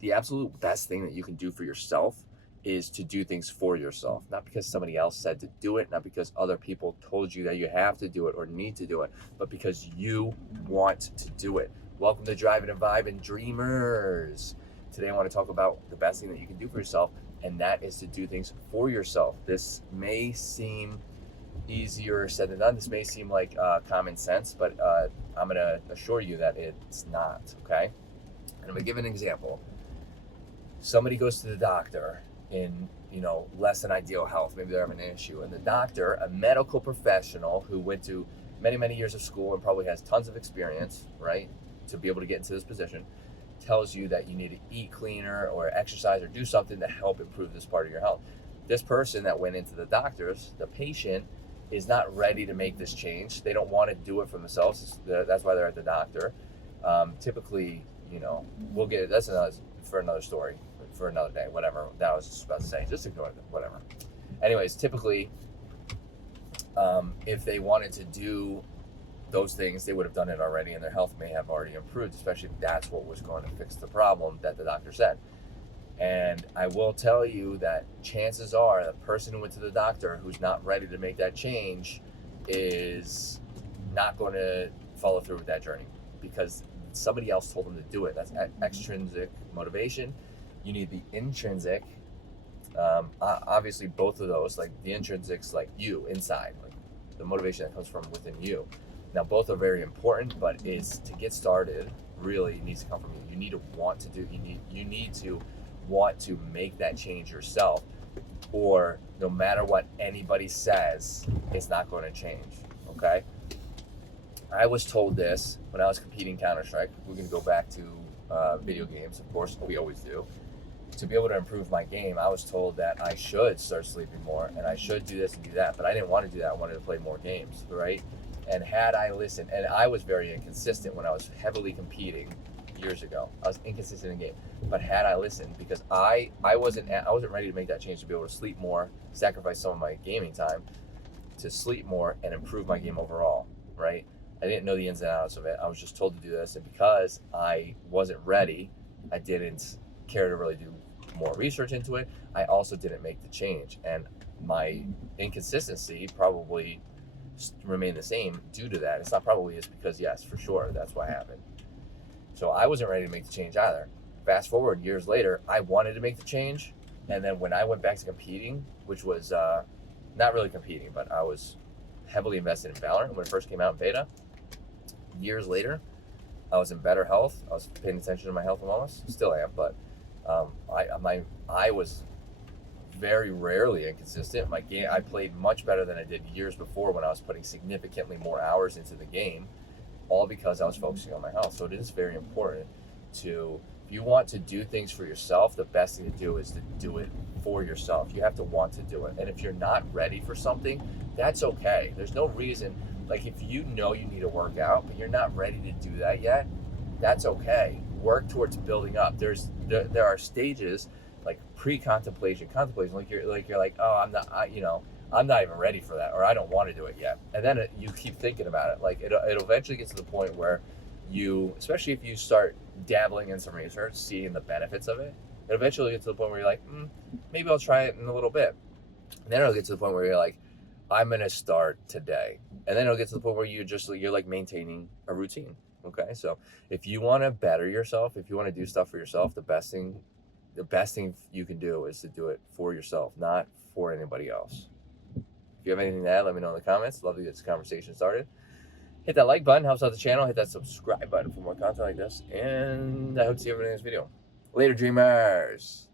the absolute best thing that you can do for yourself is to do things for yourself, not because somebody else said to do it, not because other people told you that you have to do it or need to do it, but because you want to do it. Welcome to Driving and Vibing Dreamers. Today I want to talk about the best thing that you can do for yourself, and that is to do things for yourself. This may seem easier said than done. This may seem like common sense, but I'm going to assure you that it's not, okay? And I'm going to give an example. Somebody goes to the doctor in less than ideal health, maybe they're having an issue, and the doctor, a medical professional who went to many years of school and probably has tons of experience, right, to be able to get into this position, tells you that you need to eat cleaner or exercise or do something to help improve this part of your health. This person that went into the doctors, the patient, is not ready to make this change. They don't want to do it for themselves. That's why they're at the doctor. Typically, we'll get that's for another story, for another day, whatever that I was just about to say. Just ignore it, whatever. Anyways, typically, if they wanted to do those things, they would have done it already, and their health may have already improved, especially if that's what was going to fix the problem that the doctor said. And I will tell you that chances are the person who went to the doctor who's not ready to make that change is not going to follow through with that journey because somebody else told them to do it. That's extrinsic motivation. You need the intrinsic. Obviously, both of those, like the intrinsic's like you inside, like the motivation that comes from within you. Now, both are very important, but is to get started really needs to come from you. You need to want to do. You need to want to make that change yourself, or no matter what anybody says, it's not going to change. Okay. I was told this when I was competing Counter-Strike. We're going to go back to video games, of course, we always do. To be able to improve my game, I was told that I should start sleeping more and I should do this and do that, but I didn't want to do that. I wanted to play more games, right? And had I listened, and I was very inconsistent when I was heavily competing years ago. I was inconsistent in game, but had I listened, because I wasn't ready to make that change to be able to sleep more, sacrifice some of my gaming time to sleep more and improve my game overall, right? I didn't know the ins and outs of it. I was just told to do this, and because I wasn't ready, I didn't care to really do more research into it. I also didn't make the change, and my inconsistency probably remained the same due to that. It's not probably, it's because yes, for sure, that's what happened. So I wasn't ready to make the change either. Fast forward years later, I wanted to make the change, and then when I went back to competing, which was not really competing, but I was heavily invested in Valorant when it first came out in beta. Years later, I was in better health. I was paying attention to my health and wellness. Still am, but I was very rarely inconsistent. My game, I played much better than I did years before when I was putting significantly more hours into the game, all because I was focusing on my health. So it is very important to, if you want to do things for yourself, the best thing to do is to do it for yourself. You have to want to do it. And if you're not ready for something, that's okay. There's no reason, like if you know you need to work out, but you're not ready to do that yet, that's okay. Work towards building up. There are stages like pre-contemplation, contemplation, like you're like, oh, I'm not even ready for that, or I don't want to do it yet. And then you keep thinking about it. Like it'll eventually get to the point where you, especially if you start dabbling in some research, seeing the benefits of it, it'll eventually get to the point where you're like, maybe I'll try it in a little bit. And then it'll get to the point where you're like, I'm going to start today. And then it'll get to the point where you're like maintaining a routine. Okay. So if you want to better yourself, if you want to do stuff for yourself, the best thing you can do is to do it for yourself, not for anybody else. If you have anything to add, let me know in the comments. Love to get this conversation started. Hit that like button, helps out the channel. Hit that subscribe button for more content like this. And I hope to see you in the next video. Later, dreamers.